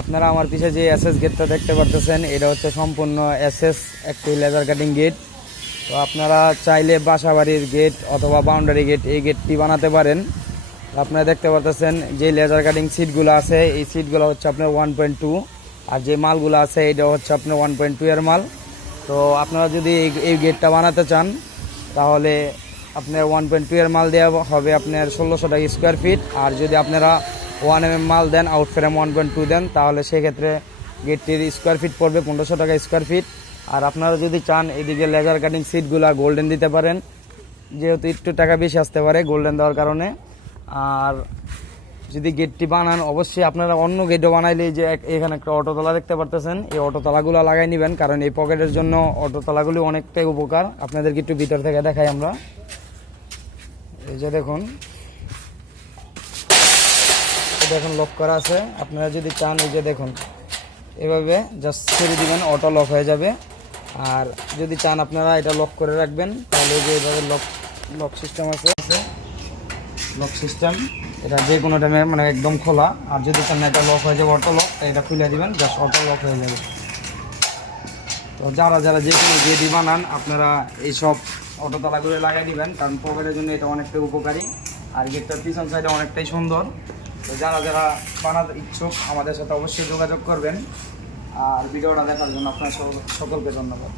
আপনারা আমার পিছে যে এসএস গেটটা দেখতে পারতেছেন, এটা হচ্ছে সম্পূর্ণ এসএস একটি লেজার কাটিং গেট। তো আপনারা চাইলে বাসাবাড়ির গেট অথবা বাউন্ডারি গেট এই গেটটি বানাতে পারেন। আপনারা দেখতে পারতেছেন যে লেজার কাটিং সিটগুলো আছে, এই সিটগুলো হচ্ছে আপনার 1.2, আর যে মালগুলো আছে এটা হচ্ছে আপনার 1.2 এর মাল। তো আপনারা যদি এই গেটটা বানাতে চান তাহলে আপনার 1.2 এর মাল দেওয়া হবে আপনার 1600 টাকা স্কোয়ার ফিট। আর যদি আপনারা 1 mm মাল দেন, আউট ফ্রেম 1.2 দেন, তাহলে সেক্ষেত্রে গেটটির স্কোয়ার ফিট পড়বে 1500 টাকা স্কোয়ার ফিট। আর আপনারা যদি চান এদিকে লেজার কাটিং সিটগুলো গোল্ডেন দিতে পারেন, যেহেতু একটু টাকা বেশি আসতে পারে গোল্ডেন দেওয়ার কারণে। আর যদি গেটটি বানান, অবশ্যই আপনারা অন্য গেটও বানাইলে যে এখানে একটা অটোতলা দেখতে পারতেছেন, এই অটোতলাগুলো লাগাই নেবেন, কারণ এই পকেটের জন্য অটোতলাগুলি অনেকটাই উপকার। আপনাদেরকে একটু ভিতর থেকে দেখাই আমরা। এই যে দেখুন, দেখুন লক করা আছে। আপনারা যদি চান এই যে দেখুন এভাবে জাস্ট ছেড়ে দিবেন, অটো লক হয়ে যাবে। আর যদি চান আপনারা এটা লক করে রাখবেন, তাহলে যে এভাবে লক সিস্টেম আছে, লক সিস্টেম, এটা যে কোনো টাইমে মানে একদম খোলা। আর যদি চান এটা লক হয়ে যাবে অটো লক, এটা খুলে দিবেন, জাস্ট অটো লক হয়ে যাবে। তো যারা যারা যে কোনো গেটই বানান আপনারা এইসব অটোতলাগুলো লাগাই দিবেন, কারণ পকেটের জন্য এটা অনেকটাই উপকারী। আর গেটটার পিছন সাইডে অনেকটাই সুন্দর। তো যারা যারা বানাতে ইচ্ছুক আমাদের সাথে অবশ্যই যোগাযোগ করবেন। আর ভিডিওটা দেখার জন্য আপনার সকলকে ধন্যবাদ।